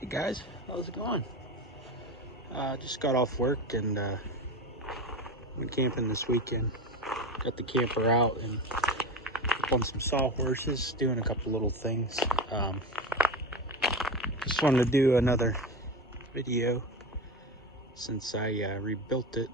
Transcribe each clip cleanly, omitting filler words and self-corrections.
Hey guys, how's it going? Just got off work and went camping this weekend. Got the camper out and up on some sawhorses, doing a couple little things. Just wanted to do another video since I rebuilt it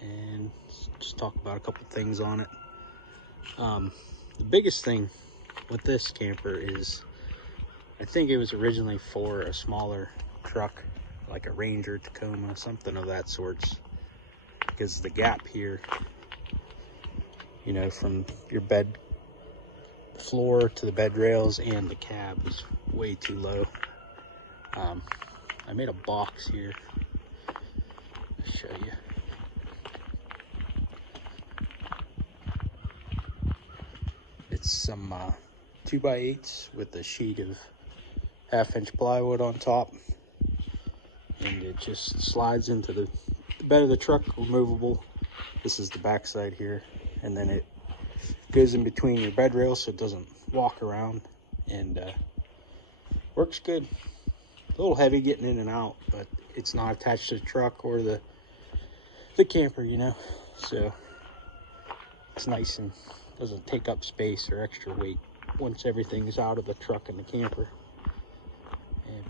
and just talk about a couple things on it. The biggest thing with this camper is I think it was originally for a smaller truck, like a Ranger, Tacoma, something of that sorts, because the gap here, you know, from your bed floor to the bed rails and the cab is way too low. I made a box here. I'll show you. It's some 2x8s with a sheet of 1/2-inch plywood on top, and it just slides into the bed of the truck, removable. This is the back side here, and then it goes in between your bed rails so it doesn't walk around, and works good. A little heavy getting in and out, but it's not attached to the truck or the camper, you know, so it's nice and doesn't take up space or extra weight once everything is out of the truck and the camper.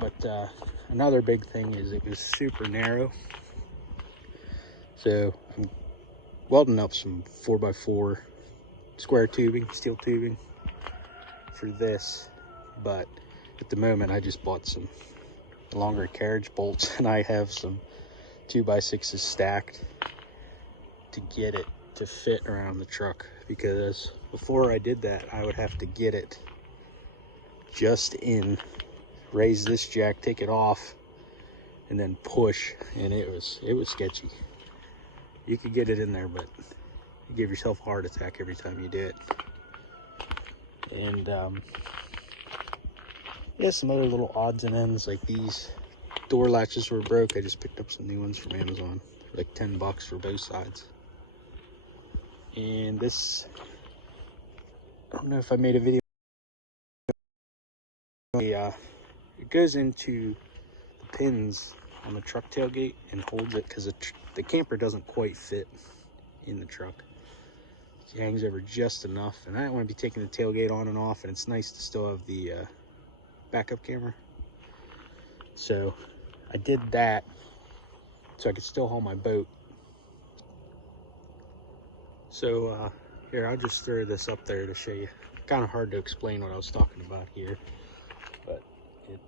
But another big thing is it was super narrow, so I'm welding up some 4x4 square tubing, steel tubing for this, but at the moment I just bought some longer carriage bolts, and I have some 2x6s stacked to get it to fit around the truck, because before I did that I would have to get it just in, raise this jack, take it off, and then push, and it was sketchy. You could get it in there, but you give yourself a heart attack every time you do it. And yeah, some other little odds and ends, like these door latches were broke. I just picked up some new ones from Amazon, like $10 for both sides. And this, I don't know if I made a video. It goes into the pins on the truck tailgate and holds it, because the camper doesn't quite fit in the truck. It hangs over just enough, and I don't want to be taking the tailgate on and off, and it's nice to still have the backup camera. So I did that so I could still haul my boat. So here, I'll just throw this up there to show you. Kind of hard to explain what I was talking about here, but it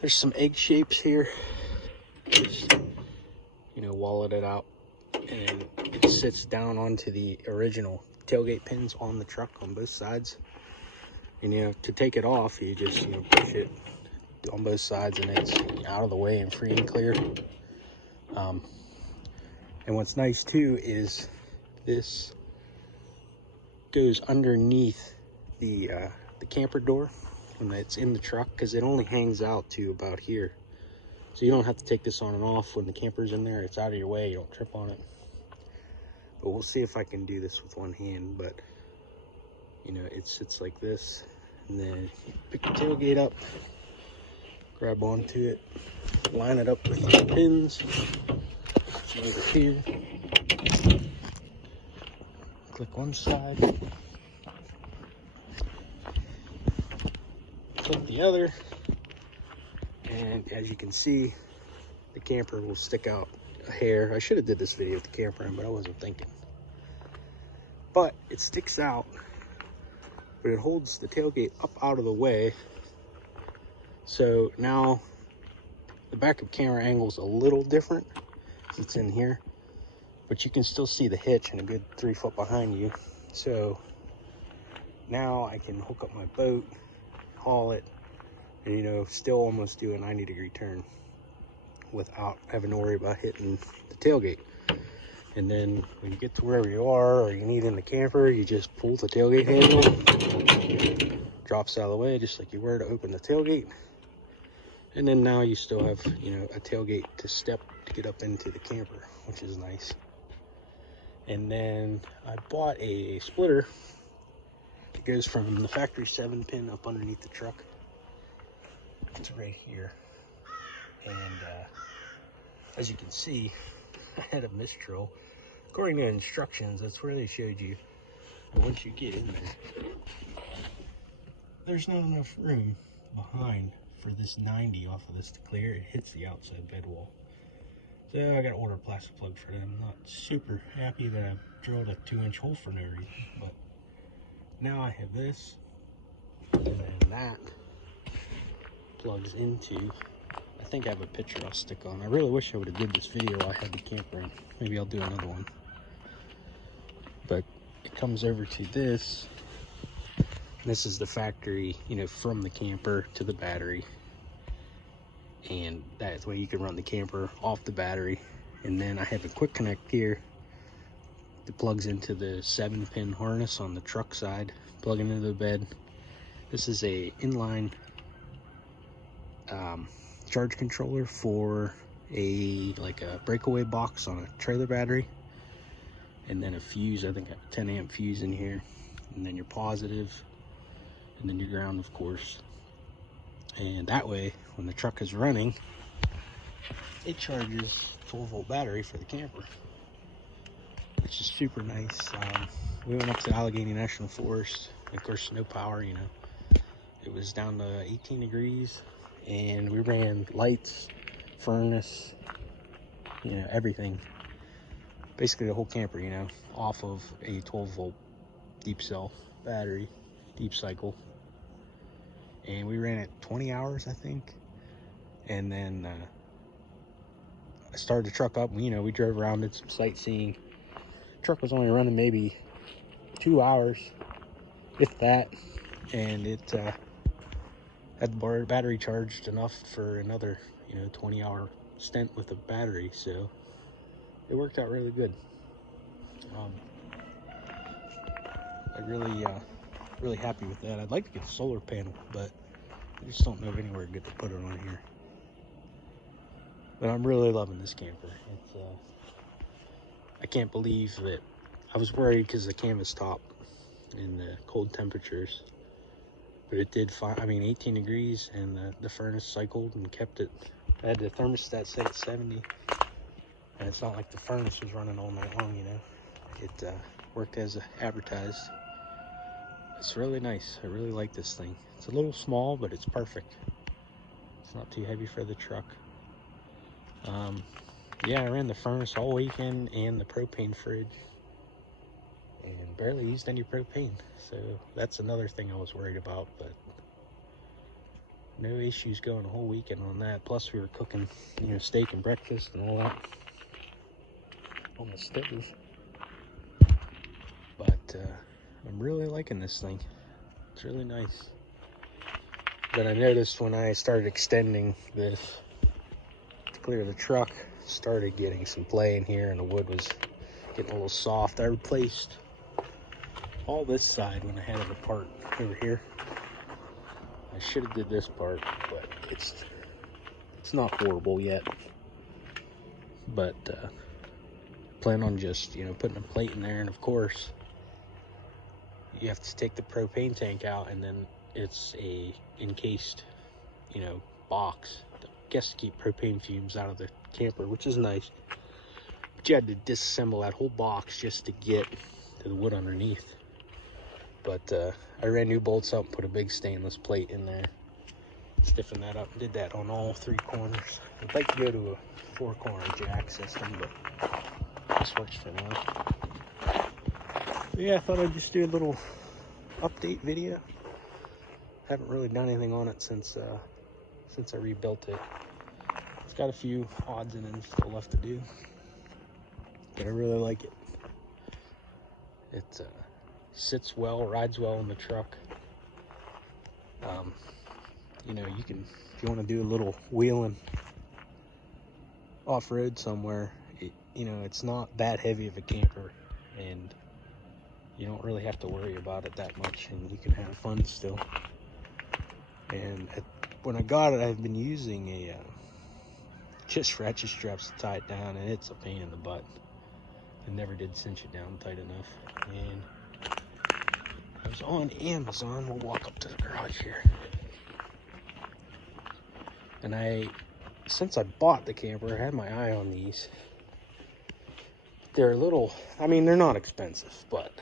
there's some egg shapes here. Just, you know, wallet it out, and it sits down onto the original tailgate pins on the truck on both sides. And you know, to take it off, you just, you know, push it on both sides, and it's out of the way and free and clear. And what's nice too is this goes underneath the camper door when it's in the truck, because it only hangs out to about here. So you don't have to take this on and off when the camper's in there. It's out of your way, you don't trip on it. But we'll see if I can do this with one hand. But you know, it sits like this, and then you pick the tailgate up, grab onto it, line it up with the pins. So over here, click one side, click the other, and as you can see, the camper will stick out a hair. I should have did this video with the camper in, but I wasn't thinking. But it sticks out, but it holds the tailgate up out of the way. So now the backup camera angle is a little different. It's in here, but you can still see the hitch and a good 3 foot behind you. So now I can hook up my boat, haul it, and you know, still almost do a 90-degree turn without having to worry about hitting the tailgate. And then when you get to wherever you are, or you need in the camper, you just pull the tailgate handle, drops out of the way just like you were to open the tailgate. And then now you still have, you know, a tailgate to step to get up into the camper, which is nice. And then I bought a splitter. It goes from the factory 7-pin up underneath the truck It's right here. And as you can see, I had a mistral. According to instructions, that's where they showed you. But once you get in there, there's not enough room behind for this 90 off of this to clear. It hits the outside bed wall. So I got to order a plastic plug for that. I'm not super happy that I drilled a 2-inch hole for no reason. But now I have this, and then that plugs into, I think I have a picture I'll stick on. I really wish I would have did this video while I had the camper in. Maybe I'll do another one. But it comes over to this. This is the factory, you know, from the camper to the battery. And that's the way you can run the camper off the battery. And then I have a quick connect here that plugs into the 7-pin harness on the truck side, plugging into the bed. This is a inline charge controller for a breakaway box on a trailer battery, and then a fuse. I think I have a 10 amp fuse in here, and then your positive, and then your ground, of course. And that way, when the truck is running, it charges 12-volt battery for the camper, which is super nice. We went up to Allegheny National Forest. Of course, no power, you know. It was down to 18 degrees, and we ran lights, furnace, you know, everything. Basically the whole camper, you know, off of a 12-volt deep cell battery, deep cycle. And we ran it 20 hours, I think. And then I started the truck up, and, you know, we drove around, did some sightseeing. Truck was only running maybe 2 hours, if that. And it had the battery charged enough for another, you know, 20-hour stint with the battery. So it worked out really good. I really happy with that. I'd like to get a solar panel, but I just don't know of anywhere good to put it on here. But I'm really loving this camper. It's I can't believe that I was worried because the canvas top and the cold temperatures, but it did fine. I mean, 18 degrees, and the furnace cycled and kept it. I had the thermostat set at 70, and it's not like the furnace was running all night long, you know. It worked as advertised. It's really nice. I really like this thing. It's a little small, but it's perfect. It's not too heavy for the truck. Yeah, I ran the furnace all weekend and the propane fridge, and barely used any propane. So that's another thing I was worried about, but no issues going a whole weekend on that. Plus we were cooking, you know, steak and breakfast and all that on the stove. But I'm really liking this thing. It's really nice. But I noticed when I started extending this to clear the truck, started getting some play in here, and the wood was getting a little soft. I replaced all this side when I had it apart over here. I should have did this part, but it's not horrible yet. But plan on just, you know, putting a plate in there, and of course you have to take the propane tank out, and then it's a encased, you know, box, I guess, to keep propane fumes out of the camper, which is nice. But you had to disassemble that whole box just to get to the wood underneath. But I ran new bolts up and put a big stainless plate in there, stiffened that up, and did that on all 3 corners. I'd like to go to a 4-corner jack system, but this works for now. But yeah, I thought I'd just do a little update video. Haven't really done anything on it since I rebuilt it. It's got a few odds and ends still left to do, but I really like it. It sits well, rides well in the truck. You know, you can, if you want to do a little wheeling off-road somewhere, you know, it's not that heavy of a camper, and you don't really have to worry about it that much, and you can have fun still. And when I got it, I've been using a just ratchet straps to tie it down, and it's a pain in the butt. I never did cinch it down tight enough. And I was on Amazon. We'll walk up to the garage here. And since I bought the camper, I had my eye on these. They're a little, I mean, they're not expensive, but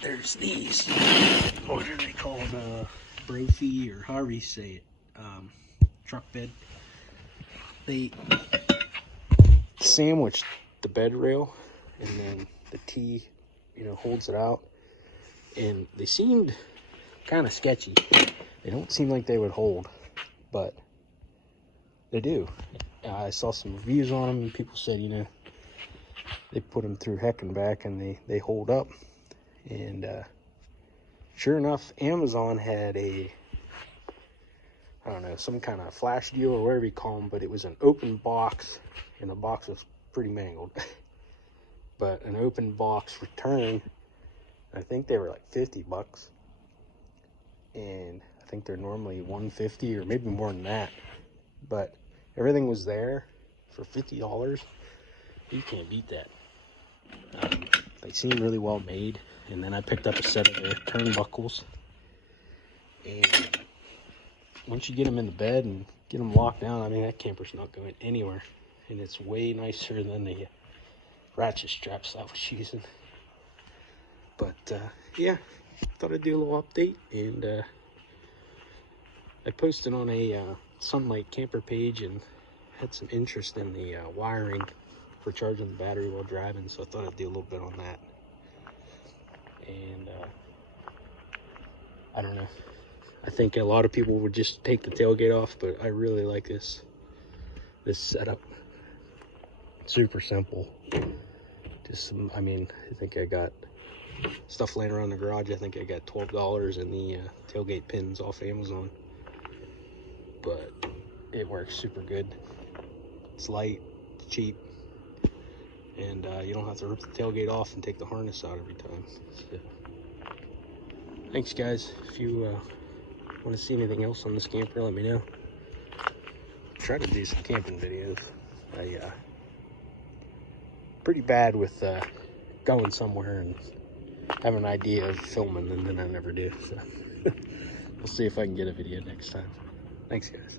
there's these, what are they called, brophy, or however you say it, truck bed. They sandwich the bed rail, and then the T, you know, holds it out. And they seemed kind of sketchy. They don't seem like they would hold, but they do. I saw some reviews on them, and people said, you know, they put them through heck and back, and they hold up. And sure enough, Amazon had I don't know, some kind of flash deal or whatever you call them, but it was an open box, and the box was pretty mangled. But an open box return, I think they were like $50, and I think they're normally $150 or maybe more than that. But everything was there for $50. You can't beat that. They seem really well made. And then I picked up a set of their turnbuckles. And once you get them in the bed and get them locked down, I mean, that camper's not going anywhere. And it's way nicer than the ratchet straps I was using. But yeah, thought I'd do a little update. And I posted on a Sunlight camper page and had some interest in the wiring for charging the battery while driving, so I thought I'd do a little bit on that. And I don't know, I think a lot of people would just take the tailgate off, but I really like this setup. Super simple. Just some, I mean, I think I got stuff laying around the garage. I think I got $12 in the tailgate pins off Amazon, but it works super good. It's light, it's cheap, and you don't have to rip the tailgate off and take the harness out every time. So, thanks guys. If you want to see anything else on this camper, let me know. Try to do some camping videos. I pretty bad with going somewhere and have an idea of filming, and then I never do. So we'll see if I can get a video next time. Thanks guys.